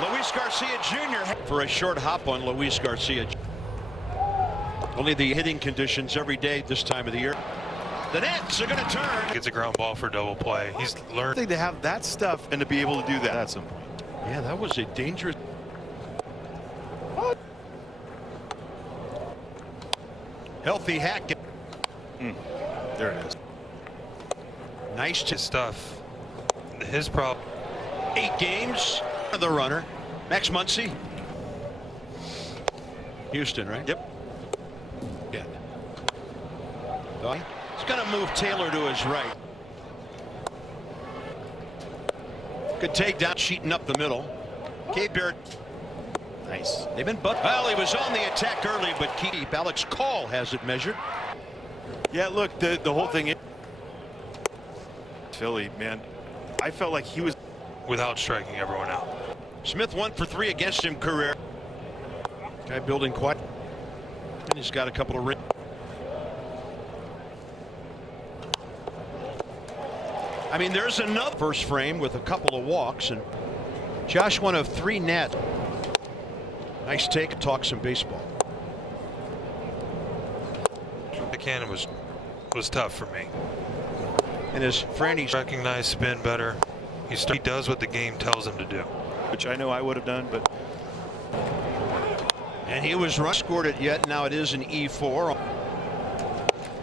Luis Garcia Jr. for a short hop on Luis Garcia. Only the hitting conditions every day this time of the year. The Nets are going to turn. Gets a ground ball for double play. He's learned to have that stuff and to be able to do that at some point. Yeah, that was a dangerous. Healthy hack. There it is. Nice stuff. His problem. 8 games. The runner, Max Muncy. Houston, right? Yep. Yeah. He's going to move Taylor to his right. Good takedown, cheating up the middle. Cade Barrett. Nice. They've been well, he was on the attack early, but keep. Alex Call has it measured. Yeah, look, the whole thing. Philly, man, I felt like he was without striking everyone out. Smith 1 for 3 against him career. Guy building quite. And he's got a couple of rings. I mean, there's another first frame with a couple of walks, and Josh 1 of 3 net. Nice take. Talk some baseball. The cannon was tough for me. And as Franny's recognized spin better. He does what the game tells him to do, which I know I would have done, but. And he was scored it yet. Now it is an E4.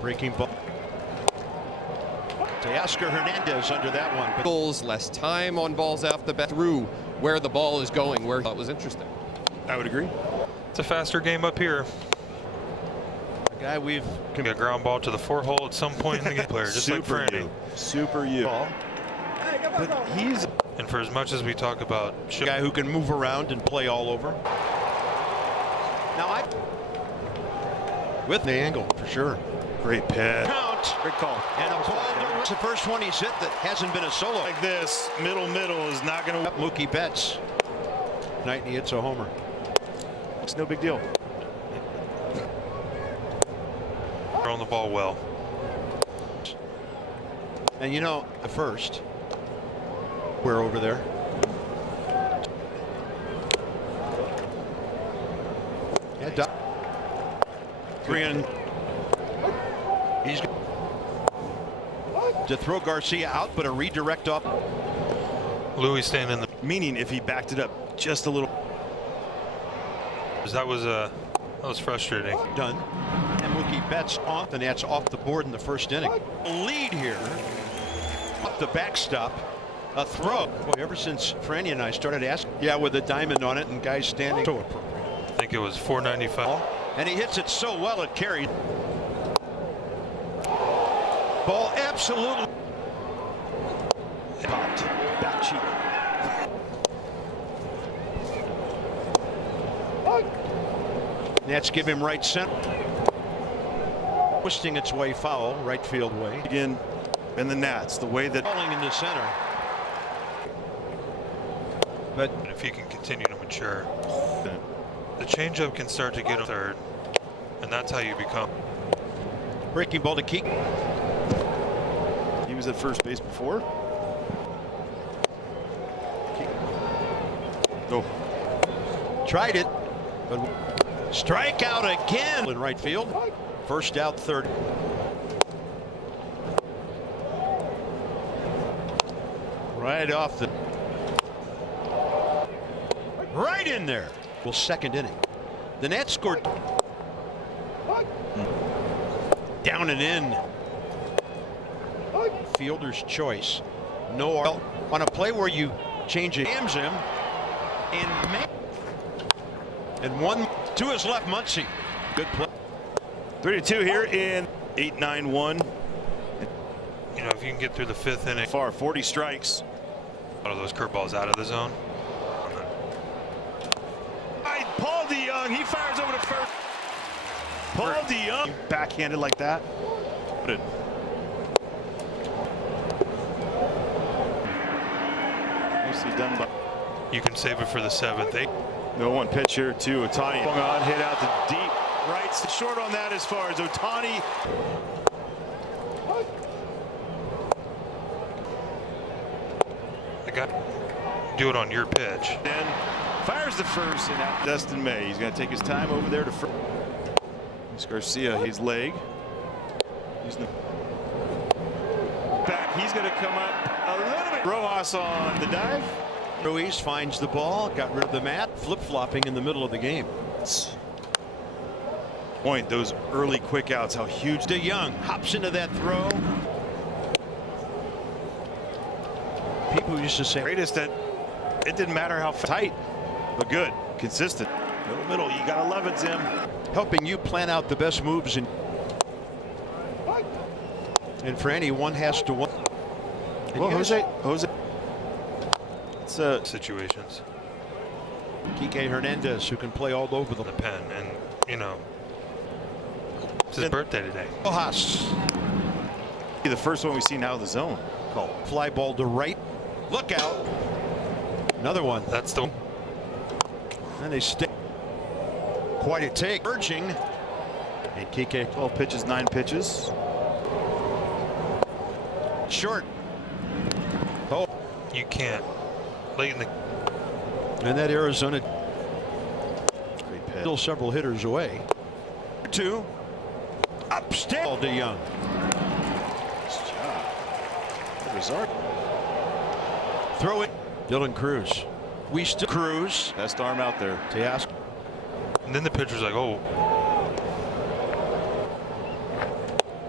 Breaking ball. Teoscar Hernandez under that one. Goals, less time on balls off the bat through where the ball is going, where that was interesting. I would agree. It's a faster game up here. A guy we've can get a ground ball to the 4 hole at some point in the game. Player, just like Franny. Super you. But he's, and for as much as we talk about a guy who can move around and play all over. Now with the angle for sure. Great pitch. Count. Great call. And a ball. It's the first one he's hit that hasn't been a solo. Like this, middle is not going to. Mookie Betts. Night and he hits a homer. It's no big deal. Throwing the ball well. And you know, the first. We're over there. Yeah, 3 and he's to throw Garcia out, but a redirect up. Louis staying in the. Meaning, if he backed it up just a little. That was frustrating. Done. And Mookie Betts off, and that's off the board in the first inning. Lead here. Up the backstop. A throw. Boy, ever since Franny and I started asking, yeah, with a diamond on it and guys standing. So appropriate. I think it was 495. And he hits it so well it carried. Ball absolutely popped. Back cheek. Nets give him right center. Twisting its way foul, right field way. Again, and the Nats, the way that. Falling in the center. But if he can continue to mature, the changeup can start to get a third, and that's how you become. Breaking ball to Keek. He was at first base before. Oh. Tried it, but strikeout again in right field. First out, third. Right off the. Right in there. Well, second inning. The Nets scored. Down and in. Fielder's choice. No on a play where you change it. Jams him. And 1 to his left, Muncy. Good play. 3-2 here in 8-9-1. You know, if you can get through the 5th inning. Far 40 strikes. A lot of those curveballs out of the zone. Paul DeYoung, he fires over to first. Paul DeYoung, backhanded like that. Nicely done by. You can save it for the 7th. No 1 pitch here to Ohtani. Swung on, hit out to deep right. Short on that as far as Ohtani. The guy do it on your pitch. Then fires the first, and out Dustin May. He's going to take his time over there to first. Here's Garcia, his leg. He's the back. He's going to come up a little bit. Rojas on the dive. Ruiz finds the ball, got rid of the mat, flip-flopping in the middle of the game. Point those early quick outs, how huge. DeYoung hops into that throw. People used to say Greatest that it didn't matter how tight, but good, consistent. Middle, you gotta love it, Zim. helping you plan out the best moves. And Franny, one has to win. Well, Jose. It's Situations. Kike Hernandez, who can play all over the Pen, and you know, it's his birthday today. Rojas. the first one we've seen out of the zone. Call. Fly ball to right. Look out. Another one. That's the. And they stay. Quite a take. Urging. And Kike. 12 pitches, 9 pitches. Short. Oh. You can't. Late in the. And that Arizona Great pitch. still several hitters away. 2. Upstairs. DeYoung. Nice job. Good result. Throw it. Dylan Cruz. We still Cruz. Best arm out there. Teoscar. And then the pitcher's like, oh.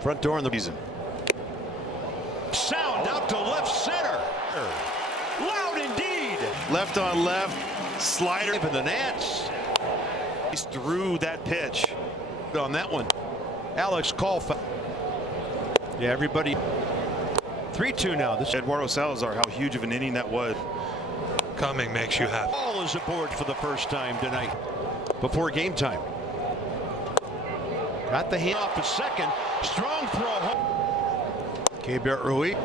Front door in the Season. sound out to left center. Loud indeed. Left on left. Slider. In the Nats. He's through that pitch. On that one. Alex Call. Yeah, everybody. 3-2 now. This Eduardo Salazar, how huge of an inning that was. Coming makes you happy. ball is aboard for the first time tonight before game time. Got the hand off a second. Strong throw home. Keibert Ruiz.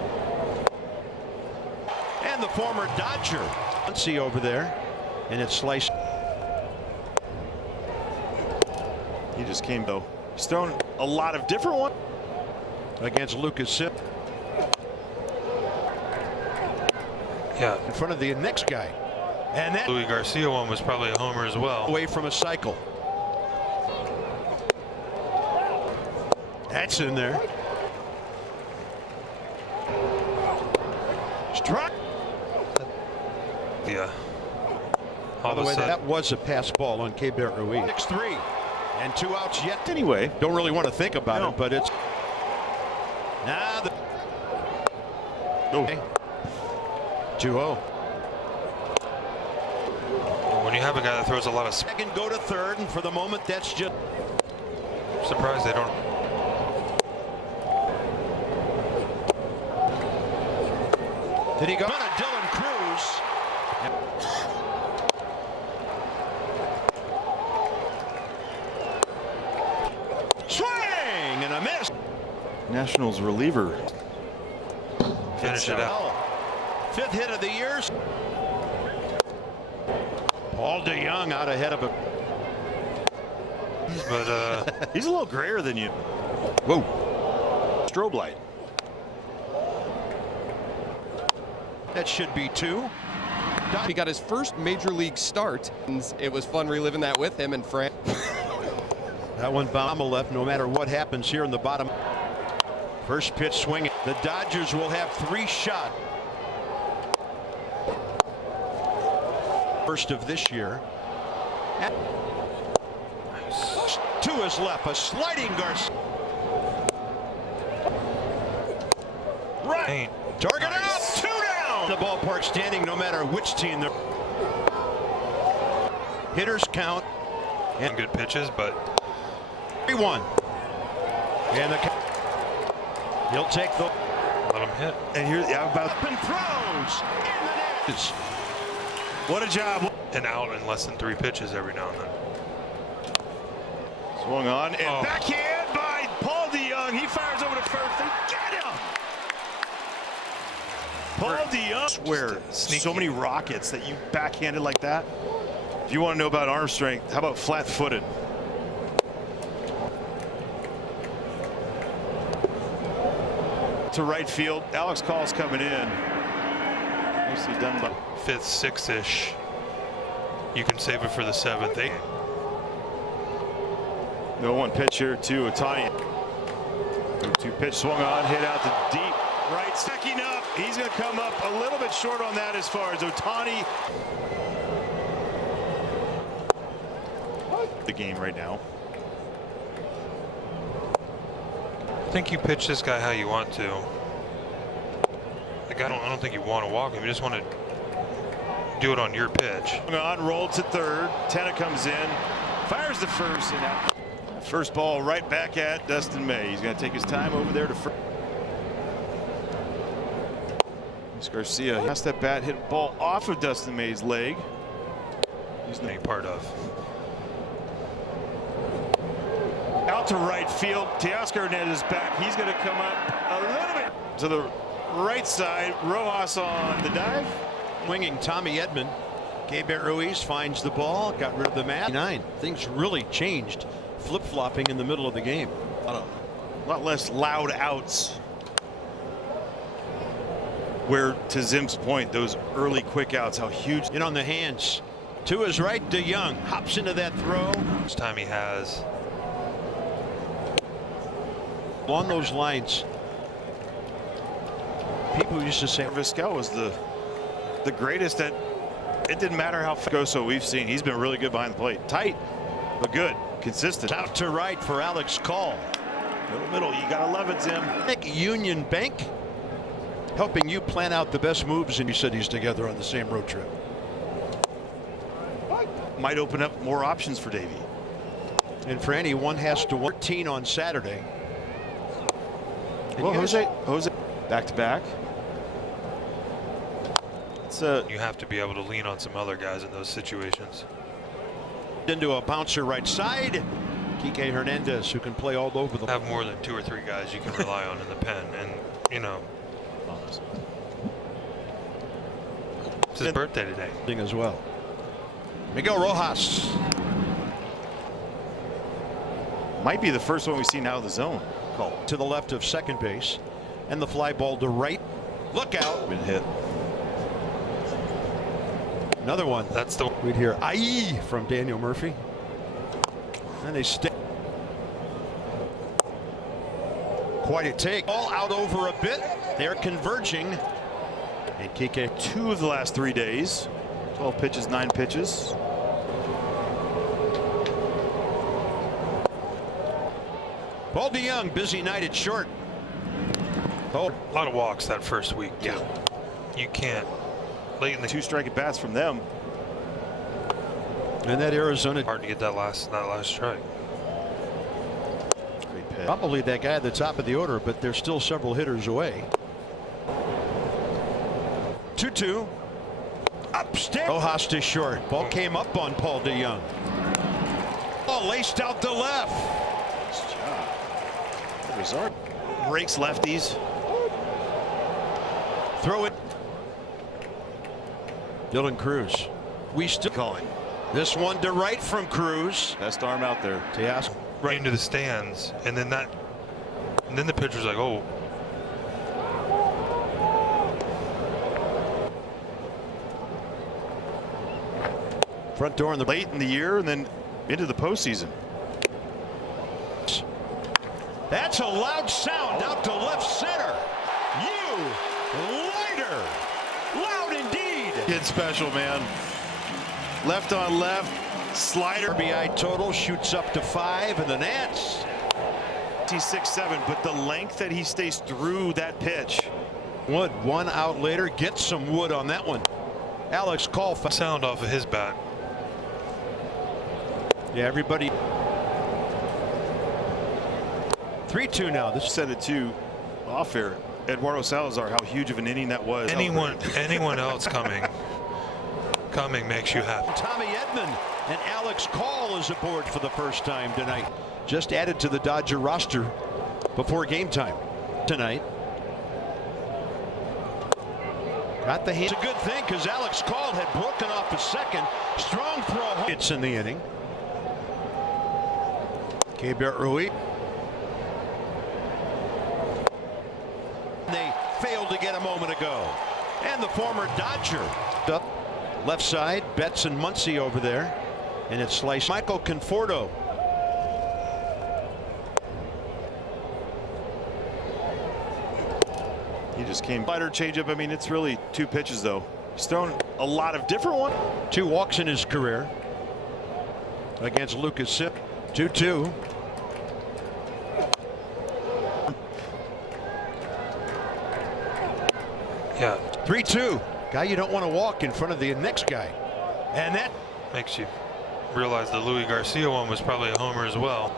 And the former Dodger. Let's see over there. And it's sliced. He just came though. He's thrown a lot of different ones. Against Lucas Sip. Yeah. In front of the next guy. And that Louis Garcia one was probably a homer as well. away from a cycle. That's in there. Strike. Yeah. By All the of a way, sudden. that was a pass ball on Keibert Ruiz. 6-3. And 2 outs yet. Anyway, Don't really want to think about No. it, but it's. Nah, the. oh. 2-0. When you have a guy that throws a lot of. Second, go to third, and for the moment, that's just. Surprised they don't. Did he go? Dylan Cruz. Swing and a miss. Nationals reliever. Finish it out. 5th hit of the year. Paul DeYoung out ahead of him. But He's a little grayer than you. Whoa. Strobe light. That should be 2. He got his first major league start. It was fun reliving that with him and Fran. That one bomb left no matter what happens here in the bottom. First pitch swinging. The Dodgers will have 3 shots. First of this year. And 2 is left. A sliding Garcia. Right. ain't. Target out. 2 down. The ballpark standing no matter which team they're. Hitters count. And good pitches, but 3-1. And he'll take the. let him hit. And here, about Up and throws in the net. what a job. And out in less than 3 pitches every now and then. Swung on and Oh. backhand by Paul DeYoung. He fires over to first. They get him. Paul DeYoung. Swear, Sneaky. so many rockets that you backhanded like that. If you want to know about arm strength, how about flat-footed? To right field. Alex Call's coming in. Nicely done by 5th, 6th-ish. You can save it for the 7th, 8th. 0-1 pitch here to Ohtani. 0-2 pitch swung on, hit out to deep right. Stacking up. He's going to come up a little bit short on that as far as Ohtani. The game right now. I think you pitch this guy how you want to. Like I don't think you want to walk him. You just want to do it on your pitch. On, rolled to third. Tanner comes in, fires the first, and out. First ball right back at Dustin May. He's going to take his time over there to first. Garcia has that bat, hit a ball off of Dustin May's leg. He's not a part of. Out to right field. Teoscar Hernandez back. He's going to come up a little bit to the right side. Rojas on the dive. Winging Tommy Edman. Gabriel Ruiz finds the ball, got rid of the mat. 9. Things really changed, flip-flopping in the middle of the game. A lot less loud outs. Where, to Zim's point, those early quick outs, how huge. In on the hands. To his right, DeYoung hops into that throw. This time he has. On those lines, people used to say Vizquel was the greatest at. It didn't matter how Goso we've seen. He's been really good behind the plate. Tight, but good. Consistent. out to right for Alex Call. Middle, you gotta love it, Zim. Union Bank helping you plan out the best moves in your cities together on the same road trip. Might open up more options for Davey. And for anyone has to 14 on Saturday. Well, Jose, back to back. It's You have to be able to lean on some other guys in those situations. Into a bouncer right side. Kike Hernandez, who can play all over the. Have more than 2 or 3 guys you can rely on in the pen, and you know. It's his birthday today. As well. Miguel Rojas. might be the first one we've seen out of the zone. Call to the left of second base, and the fly ball to right. Look out! Been hit. Another one. That's the We'd hear "aye" from Daniel Murphy, and they stay. Quite a take. All out over a bit. They're converging. And Kike. 2 of the last 3 days. 12 pitches, 9 pitches. Paul DeYoung, busy night at short. Oh, a lot of walks that first week. Yeah. You can't. Late in the 2 strike at bats from them. and that Arizona. hard to get that last strike. Great pitch. Probably that guy at the top of the order, but they're still several hitters away. 2-2. Upstairs. Rojas to short. Ball came up on Paul DeYoung. Ball laced out to left. Nice job. Resort rakes lefties. Throw it. Dylan Cruz. We still calling. This one to right from Cruz. Best arm out there. Teoscar. Right into the stands, and then the pitcher's like, oh. Front door in the Late in the year and then into the postseason. That's a loud sound out to left center. You lighter. Loud indeed. Kid special, man. Left on left. Slider. RBI total shoots up to 5 in the Nats. He's 6'7", but the length that he stays through that pitch. Wood, 1 out later, gets some wood on that one. Alex Call. Sound off of his bat. Yeah, everybody. 3-2 now. This Said it too off air. Eduardo Salazar, how huge of an inning that was. Anyone else coming makes you happy. Tommy Edman and Alex Call is aboard for the first time tonight. Just added to the Dodger roster before game time tonight. Got the hand. It's a good thing because Alex Call had broken off a second. Strong throw. It's in the inning. Gabriel Ruiz. They failed to get a moment ago. And the former Dodger. Up left side, Betts and Muncy over there. And it's sliced. Michael Conforto. He just came. Slider changeup. I mean, it's really 2 pitches, though. He's thrown a lot of different ones. 2 walks in his career against Lucas Sip. 2-2. Yeah. 3-2. Guy you don't want to walk in front of the next guy. And that Makes you realize the Louis Garcia one was probably a homer as well.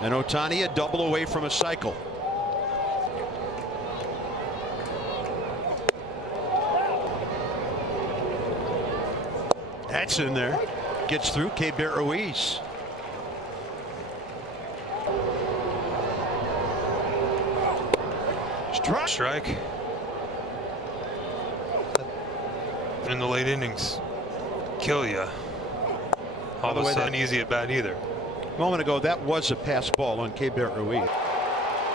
and Ohtani a double away from a cycle. That's in there. Gets through. Keibert Ruiz. Strike. In the late innings, kill ya. All of a sudden, easy at bat either. A moment ago, that was a pass ball on Keibert Ruiz.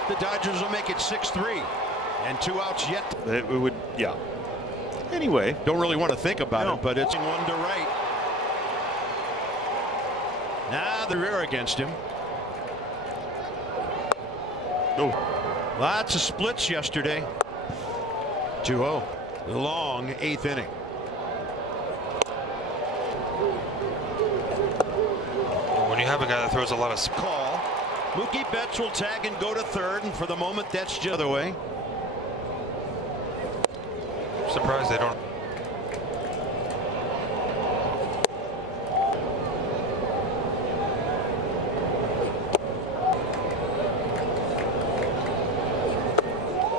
The Dodgers will make it 6-3, and 2 outs yet. It would, yeah. Anyway, Don't really want to think about it, but it's 1 to right. Now the rear against him. oh, Lots of splits yesterday. 2-0. The long 8th inning. When you have a guy that throws a lot of Call. Mookie Betts will tag and go to third, and for the moment, that's just the other way. surprised they don't.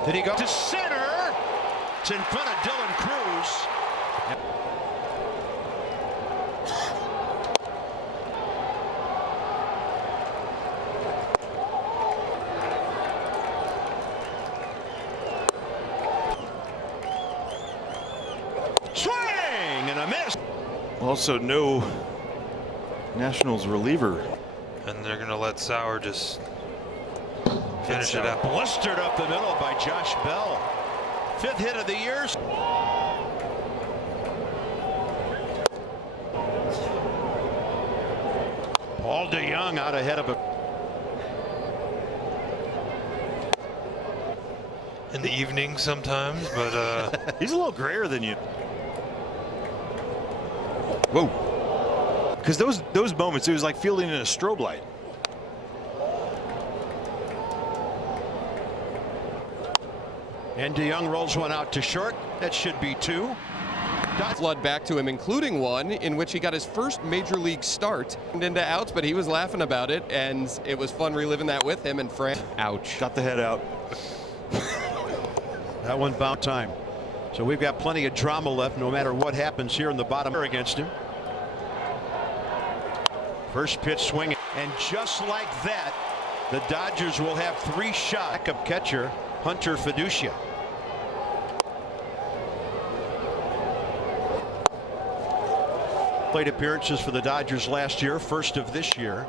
Did he go to center? It's in front of Dylan Cruz. Swing and a miss. also no Nationals reliever. And they're going to let Sauer just finish it up. Blistered up the middle by Josh Bell. 5th hit of the year. Paul DeYoung out ahead of a. In the evening sometimes, but He's a little grayer than you. Whoa. Because those moments, it was like fielding in a strobe light. And DeYoung rolls one out to short. That should be 2. Flood back to him, including one in which he got his first major league start into outs, but he was laughing about it, and it was fun reliving that with him and Fran. Ouch. Got the head out. That one bound time. So we've got plenty of drama left no matter what happens here in the bottom against him. First pitch swinging. And just like that, the Dodgers will have 3 shots. Backup catcher Hunter Fiducia. Plate appearances for the Dodgers last year, first of this year.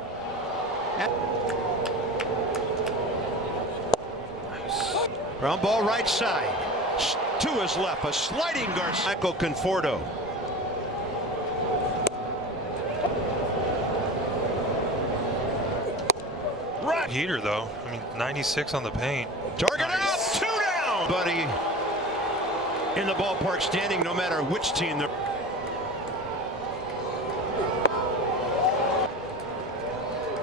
Ground ball right side. To his left, a sliding Garcia. Michael Conforto. Right. heater though. I mean, 96 on the paint. Target Nice. out, 2 down. Buddy in the ballpark standing no matter which team they're.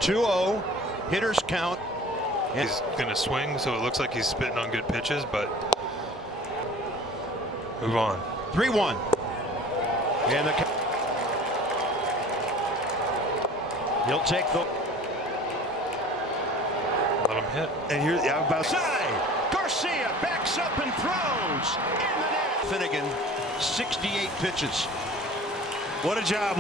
(2-0) hitters count. He's going to swing, so it looks like he's spitting on good pitches, but move on. 3-1. And the he'll take the Let him hit. And here, yeah, about side. Garcia backs up and throws in the net. Finnegan, 68 pitches. what a job.